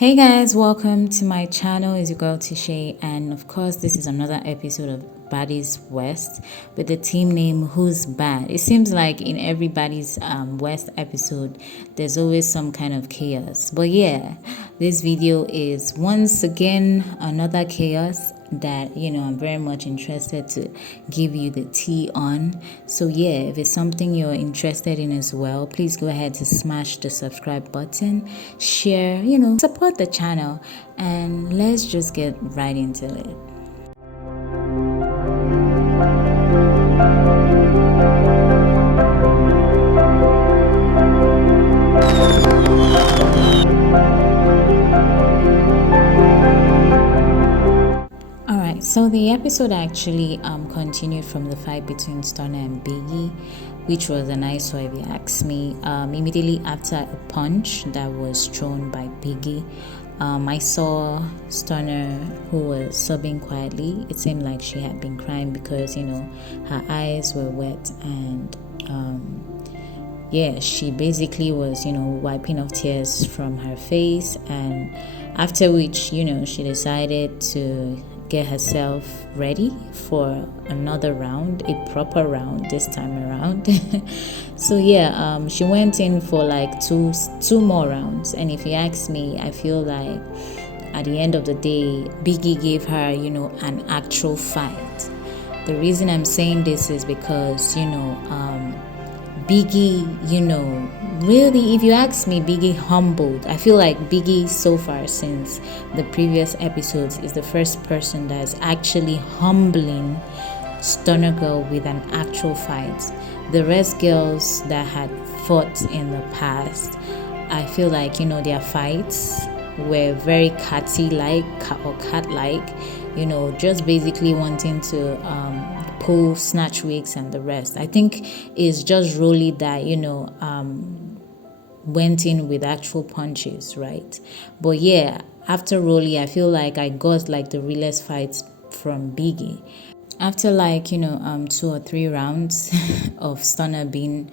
Hey guys, welcome to my channel. It's your girl Tishay, and of course, this is another episode of Baddies West with the team name Who's Bad. It seems like in everybody's West episode, there's always some kind of chaos. But yeah, this video is once again another chaos that I'm very much interested to give you the tea on. So yeah, if it's something you're interested in as well, please go ahead to smash the subscribe button, share, support the channel, and let's just get right into it. So the episode actually continued from the fight between Stunna and Biggie, which was a nice one if you ask me. Immediately after a punch that was thrown by Biggie, I saw Stunna, who was sobbing quietly. It seemed like she had been crying because her eyes were wet, and she basically was wiping off tears from her face. And after which she decided to get herself ready for another round, a proper round this time around. So she went in for like two more rounds, and if you ask me, I feel like at the end of the day Biggie gave her an actual fight. The reason I'm saying this is because Biggie, really, if you ask me, Biggie humbled. I feel like Biggie so far since the previous episodes is the first person that's actually humbling Stunna Girl with an actual fight. The rest girls that had fought in the past, I feel like their fights were very catty-like or cat-like, just basically wanting to pull snatch wigs and the rest. I think it's just Rolly that went in with actual punches, right? But yeah, after Rolly, I feel like I got like the realest fights from Biggie. After like 2 or 3 rounds of Stunna being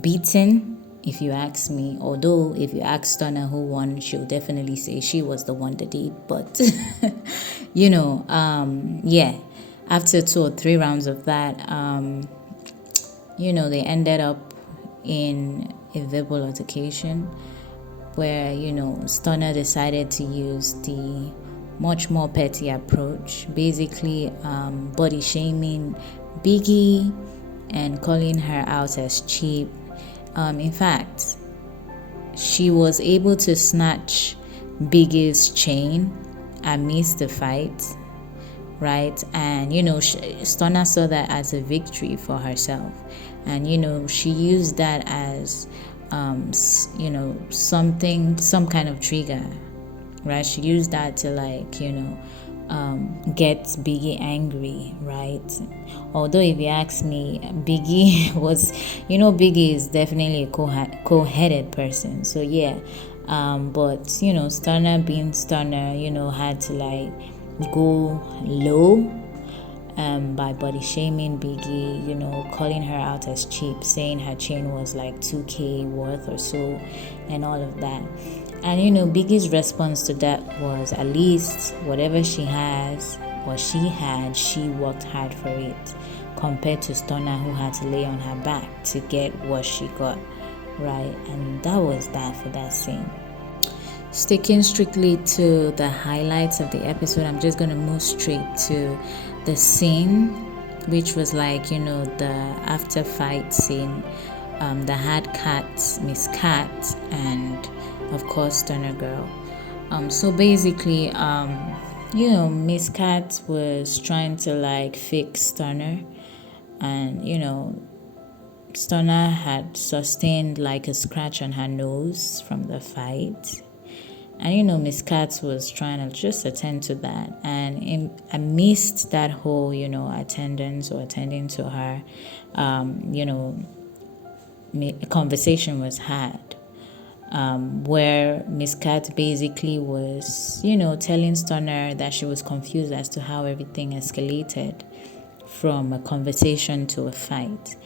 beaten, if you ask me. Although if you ask Stunna who won, she'll definitely say she was the one that did. But after 2 or 3 rounds of that, they ended up in a verbal altercation where Stunna decided to use the much more petty approach, basically body shaming Biggie and calling her out as cheap. In fact, she was able to snatch Biggie's chain amidst the fight, right? And Stunna saw that as a victory for herself, and she used that as some kind of trigger, right? She used that to get Biggie angry, right? Although if you ask me, Biggie was, Biggie is definitely a cold-headed person. So but Stunna being Stunna, had to go low by body shaming Biggie, calling her out as cheap, saying her chain was like 2K worth or so, and all of that. And Biggie's response to that was, at least whatever she has or she had, she worked hard for it, compared to Stunna, who had to lay on her back to get what she got, right? And that was that for that scene. Sticking strictly to the highlights of the episode, I'm just going to move straight to the scene, which was the after fight scene, the Hard Cat, Miss Cat, and of course Stunna Girl. So basically, Miss Cat was trying to fix Stunna, and Stunna had sustained a scratch on her nose from the fight. And Miss Cat was trying to just attend to that, and amidst that whole attendance or attending to her, a conversation was had, where Miss Cat basically was telling Stunna that she was confused as to how everything escalated from a conversation to a fight.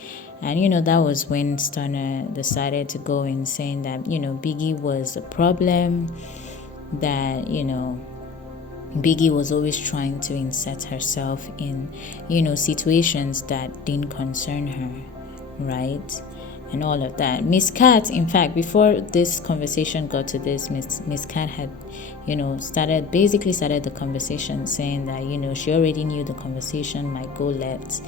And that was when Stunna decided to go in, saying that Biggie was a problem, that, Biggie was always trying to insert herself in, situations that didn't concern her, right? And all of that. Miss Cat, in fact, before this conversation got to this, Miss Cat had, started the conversation saying that, she already knew the conversation might go left,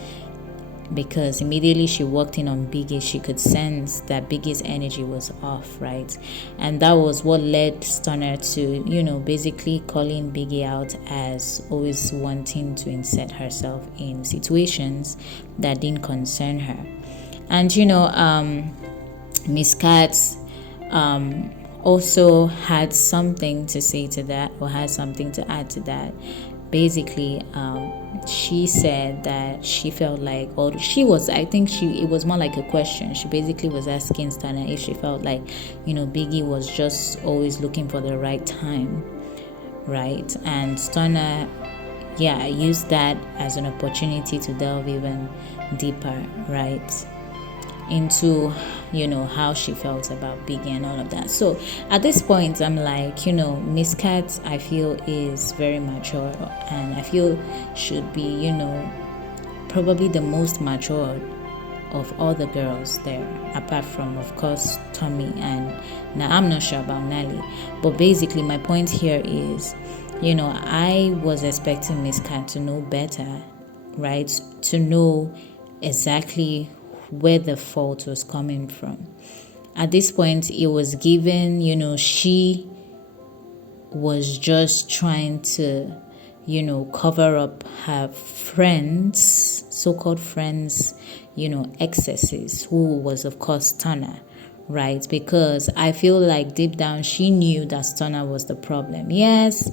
because immediately she walked in on Biggie, she could sense that Biggie's energy was off, right? And that was what led Stunna to, basically calling Biggie out as always wanting to insert herself in situations that didn't concern her. And, Miss Katz also had something to say to that, or had something to add to that. Basically, she said that she felt like, or it was more like a question. She basically was asking Stunna if she felt like, Biggie was just always looking for the right time, right? And Stunna, used that as an opportunity to delve even deeper, right, into how she felt about Biggie and all of that. So at this point, I'm like, Miss Cat, I feel, is very mature, and I feel should be, probably the most mature of all the girls there, apart from, of course, Tommy, and now I'm not sure about Nelly. But basically, my point here is, I was expecting Miss Cat to know better, right? To know exactly where the fault was coming from. At this point, it was given, she was just trying to, cover up her friends, so-called friends, excesses, who was, of course, Stunna, right? Because I feel like deep down, she knew that Stunna was the problem. Yes,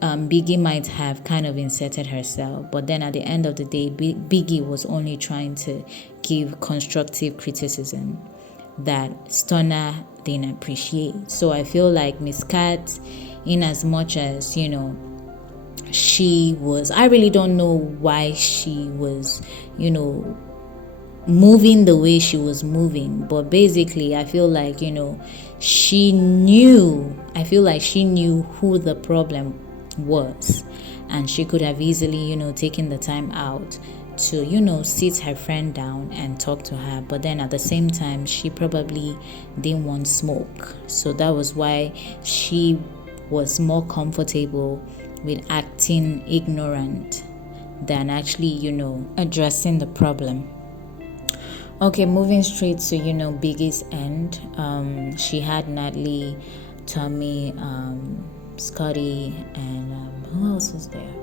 Biggie might have kind of inserted herself, but then at the end of the day, Biggie was only trying to give constructive criticism that Stunna didn't appreciate. So I feel like Miss Cat, in as much as, she was, I really don't know why she was, moving the way she was moving, but basically I feel like, she knew who the problem was, and she could have easily, taken the time out to, sit her friend down and talk to her. But then at the same time, she probably didn't want smoke, so that was why she was more comfortable with acting ignorant than actually, addressing the problem. Okay, moving straight to, Biggie's end. She had Natalie, Tommy, Scotty, and who else was there?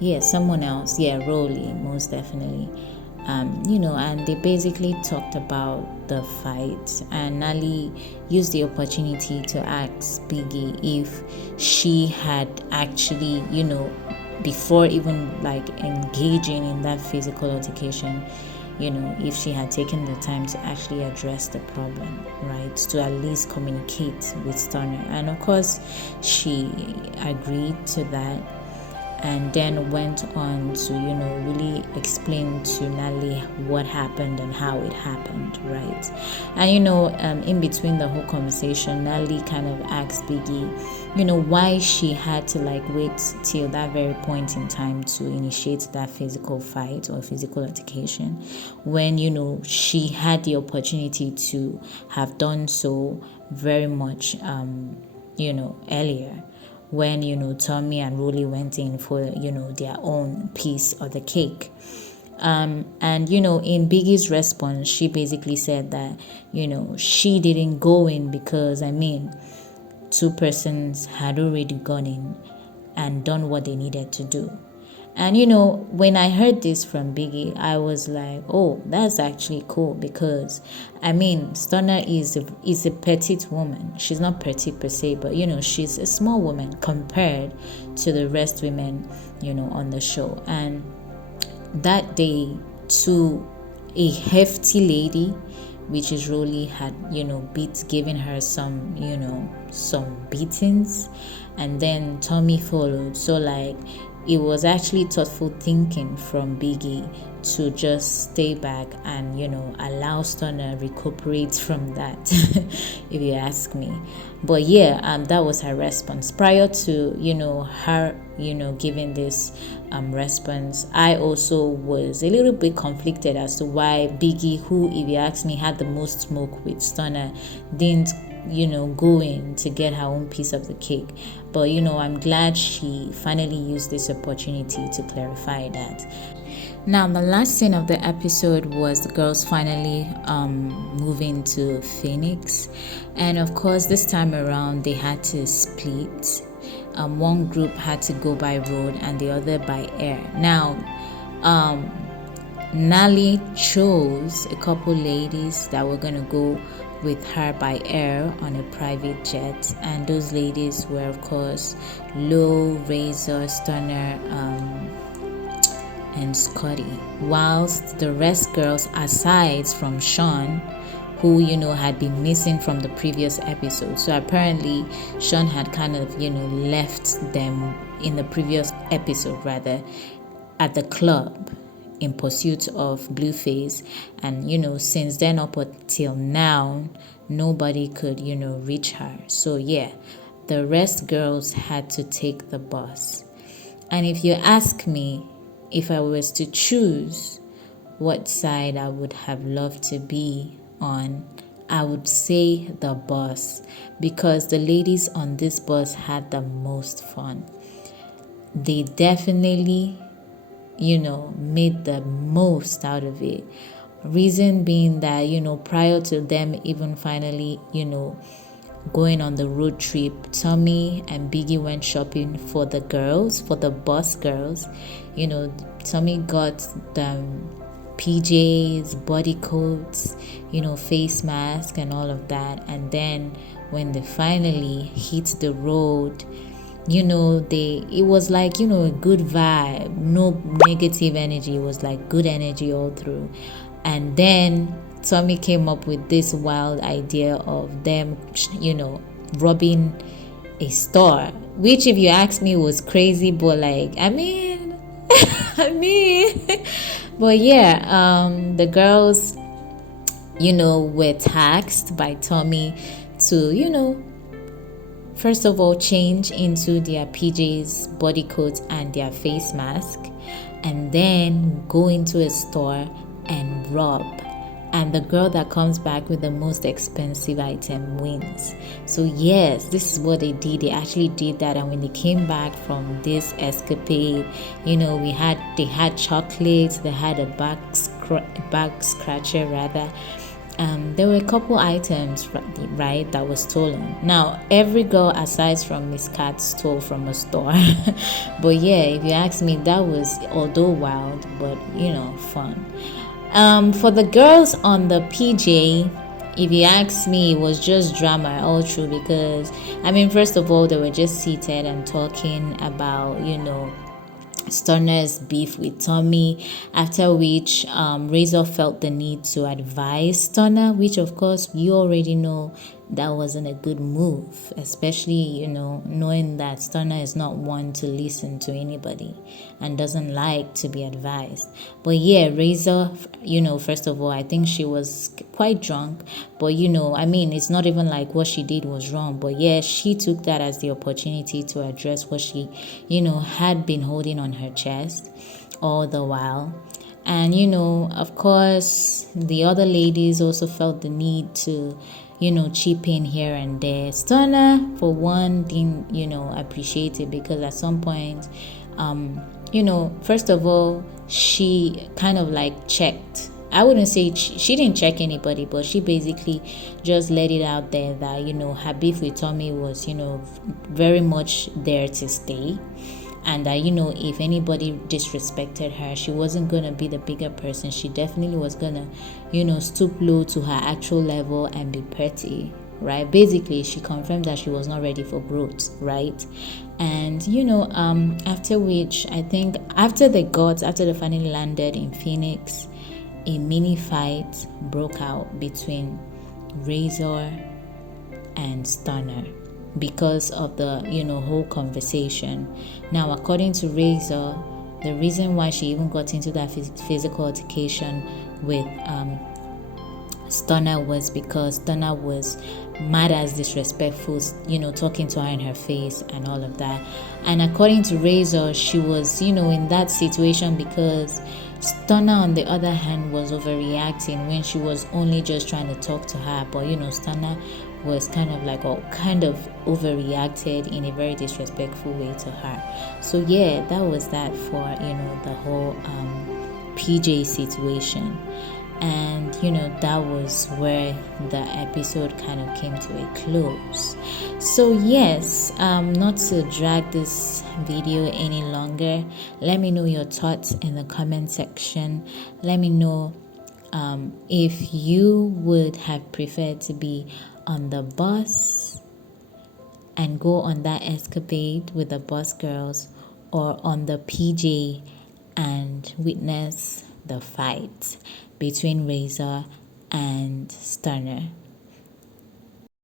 Yeah, someone else. Yeah, Rolly, most definitely. And they basically talked about the fight, and Nali used the opportunity to ask Biggie if she had actually, before even like engaging in that physical altercation, if she had taken the time to actually address the problem, right? To at least communicate with Stunna. And of course, she agreed to that, and then went on to, really explain to Nali what happened and how it happened, right? And, in between the whole conversation, Nali kind of asked Biggie, why she had to wait till that very point in time to initiate that physical fight or physical altercation, when, she had the opportunity to have done so very much, earlier, when Tommy and Rolly went in for their own piece of the cake. And in Biggie's response, she basically said that she didn't go in because two persons had already gone in and done what they needed to do. And when I heard this from Biggie, I was like, oh, that's actually cool, because Stunna is a petite woman. She's not petite per se, but she's a small woman compared to the rest women on the show. And that day, to a hefty lady, which is Rolly, had given her some beatings, and then Tommy followed. So it was actually thoughtful thinking from Biggie to just stay back and allow Stunna recuperate from that, if you ask me. But yeah, that was her response. Prior to her giving this response, I also was a little bit conflicted as to why Biggie, who, if you ask me, had the most smoke with Stunna, didn't go in to get her own piece of the cake. But I'm glad she finally used this opportunity to clarify that. Now, the last scene of the episode was the girls finally moving to Phoenix, and of course this time around they had to split. One group had to go by road and the other by air. Now, Nali chose a couple ladies that were gonna go with her by air on a private jet, and those ladies were of course Lo, Razor, Stunna, and Scotty, whilst the rest girls, aside from Sean, who had been missing from the previous episode. So apparently Sean had kind of left them in the previous episode, rather, at the club in pursuit of Blueface, and since then up until now nobody could reach her. So yeah, the rest girls had to take the bus. And if you ask me, if I was to choose what side I would have loved to be on, I would say the bus, because the ladies on this bus had the most fun. They definitely, made the most out of it. Reason being that, prior to them even finally, going on the road trip, Tommy and Biggie went shopping for the girls, for the bus girls. Tommy got the PJs, body coats, face mask and all of that. And then when they finally hit the road, it was like, a good vibe, no negative energy. It was like good energy all through. And then Tommy came up with this wild idea of them, robbing a store, which, if you ask me, was crazy. But like, I mean, but yeah, the girls, were taxed by Tommy to, first of all, change into their PJs, body coats, and their face mask, and then go into a store and rob. And the girl that comes back with the most expensive item wins. So yes, this is what they did. They actually did that. And when they came back from this escapade, they had chocolates, they had a back scratcher rather. There were a couple items, right, that was stolen. Now, every girl aside from Miss Cat stole from a store. But yeah, if you ask me, that was, although wild, but fun. For the girls on the PJ, if you ask me, it was just drama all through, because first of all, they were just seated and talking about Stunna's beef with Tommy, after which Razor felt the need to advise Stunna, which of course you already know that wasn't a good move, especially knowing that Stunna is not one to listen to anybody and doesn't like to be advised. But yeah, Razor, first of all, I think she was quite drunk, but it's not even like what she did was wrong. But yeah, she took that as the opportunity to address what she had been holding on her chest all the while. And of course, the other ladies also felt the need to chip in here and there. Stunna, for one, didn't appreciate it, because at some point first of all, she kind of like checked. I wouldn't say she didn't check anybody, but she basically just let it out there that her beef with Tommy was very much there to stay, and that if anybody disrespected her, she wasn't gonna be the bigger person. She definitely was gonna stoop low to her actual level and be petty, right? Basically, she confirmed that she was not ready for growth, right? And after which, I think after they finally landed in Phoenix, a mini fight broke out between Razor and Stunna because of the whole conversation. Now, according to Razor, the reason why she even got into that physical altercation with Stunna was because Stunna was mad as disrespectful, talking to her in her face and all of that. And according to Razor, she was, in that situation because Stunna, on the other hand, was overreacting when she was only just trying to talk to her. But, Stunna was kind of overreacted in a very disrespectful way to her. So, yeah, that was that for, the whole PJ situation. And that was where the episode kind of came to a close. So yes, not to drag this video any longer, let me know your thoughts in the comment section. Let me know if you would have preferred to be on the bus and go on that escapade with the bus girls, or on the PJ and witness the fight between Razor and Stunna.